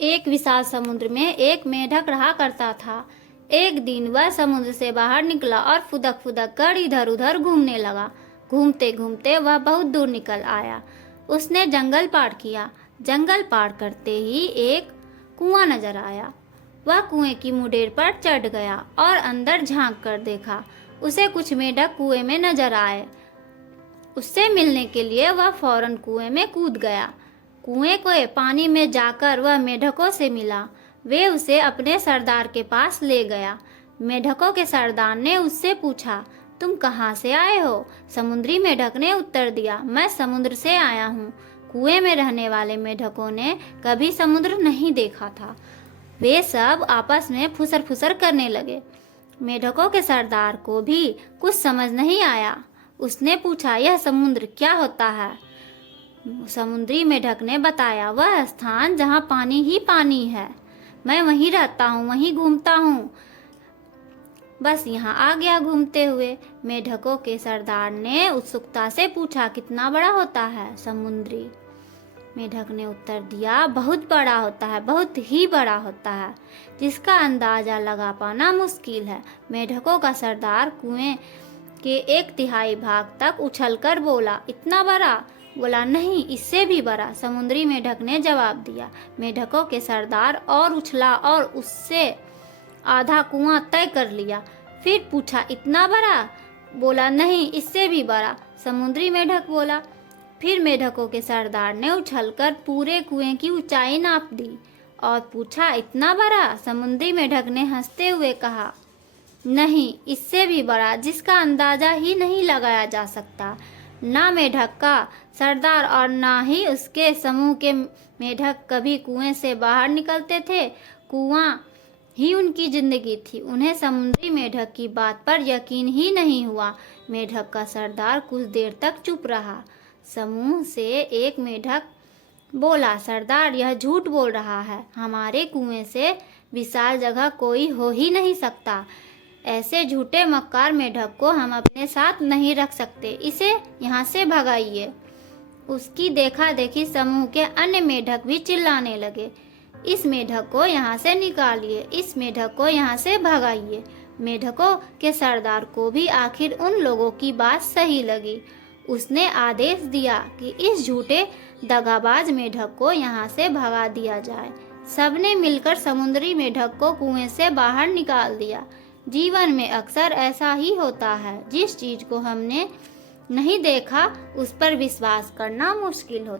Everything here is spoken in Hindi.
एक विशाल समुद्र में एक मेढक रहा करता था। एक दिन वह समुद्र से बाहर निकला और फुदक फुदक कर इधर उधर घूमने लगा। घूमते घूमते वह बहुत दूर निकल आया। उसने जंगल पार किया। जंगल पार करते ही एक कुआं नजर आया। वह कुएं की मुडेर पर चढ़ गया और अंदर झांक कर देखा। उसे कुछ मेढक कुएं में नजर आए। उससे मिलने के लिए वह फौरन कुएं में कूद गया। कुएं के पानी में जाकर वह मेढकों से मिला। वे उसे अपने सरदार के पास ले गया। मेढकों के सरदार ने उससे पूछा, तुम कहाँ से आए हो? समुद्री मेढक ने उत्तर दिया, मैं समुद्र से आया हूँ। कुएं में रहने वाले मेढकों ने कभी समुद्र नहीं देखा था। वे सब आपस में फुसर फुसर करने लगे। मेढकों के सरदार को भी कुछ समझ नहीं आया। उसने पूछा, यह समुद्र क्या होता है? समुद्री मेढक ने बताया, वह स्थान जहाँ पानी ही पानी है। मैं वहीं रहता हूँ, वहीं घूमता हूँ, बस यहाँ आ गया घूमते हुए। मेढकों के सरदार ने उत्सुकता से पूछा, कितना बड़ा होता है समुद्री? मेढक ने उत्तर दिया, बहुत बड़ा होता है, बहुत ही बड़ा होता है, जिसका अंदाजा लगा पाना मुश्किल है। मेढकों का सरदार कुएं के 1/3 भाग तक उछलकर बोला, इतना बड़ा? बोला, नहीं, इससे भी बड़ा, समुद्री मेढक ने जवाब दिया। मेढकों के सरदार और उछला और उससे आधा कुआं तय कर लिया। फिर पूछा, इतना बड़ा? बोला, नहीं, इससे भी बड़ा, समुद्री मेढक बोला। फिर मेढकों के सरदार ने उछलकर पूरे कुएं की ऊंचाई नाप दी और पूछा, इतना बड़ा? समुद्री मेढक ने हंसते हुए कहा, नहीं, इससे भी बड़ा, जिसका अंदाजा ही नहीं लगाया जा सकता। ना मेढक का सरदार और ना ही उसके समूह के मेढक कभी कुएं से बाहर निकलते थे। कुआं ही उनकी जिंदगी थी। उन्हें समुद्री मेढक की बात पर यकीन ही नहीं हुआ। मेढक का सरदार कुछ देर तक चुप रहा। समूह से एक मेढक बोला, सरदार, यह झूठ बोल रहा है। हमारे कुएं से विशाल जगह कोई हो ही नहीं सकता। ऐसे झूठे मक्कार मेढक को हम अपने साथ नहीं रख सकते। इसे यहाँ से भगाइए। उसकी देखा देखी समूह के अन्य मेढक भी चिल्लाने लगे, इस मेढक को यहाँ से निकालिए, इस मेढक को यहाँ से भगाइए। मेढकों के सरदार को भी आखिर उन लोगों की बात सही लगी। उसने आदेश दिया कि इस झूठे दगाबाज मेढक को यहाँ से भगा दिया जाए। सबने मिलकर समुद्री मेढक को कुएं से बाहर निकाल दिया। जीवन में अक्सर ऐसा ही होता है, जिस चीज को हमने नहीं देखा उस पर विश्वास करना मुश्किल होता है।